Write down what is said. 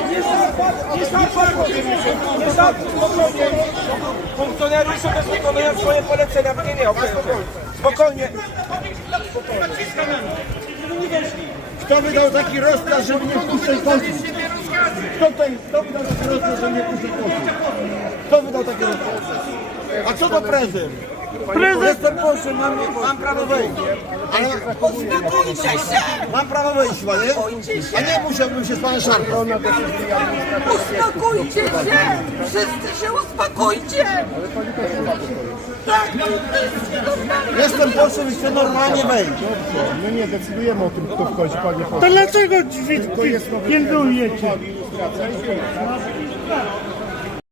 nie stał pan nie stał okay. to とり... nice yeah. okay, okay. spokojnie funkcjonariusze też wykonują swoje polecenia mnie nie okej spokojnie kto wydał taki rozkaz żeby nie wpuszczać posłów kto tutaj kto wydał taki rozkaz żeby nie wpuszczać posłów kto wydał taki rozkaz a co to prezent Prezes! Proszę, mam, nie mam proszę. prawo wejść. Ale ja ja się! Mam prawo wejść, panie? A nie musiałbym się z panem szarpać. Uspokójcie się! Wszyscy się uspokójcie! Tak, Jestem posłem i chcę normalnie wejść. Dobrze, my nie decydujemy o tym, kto wchodzi, panie posłem. To dlaczego drzwi pięknujecie? Tylko jest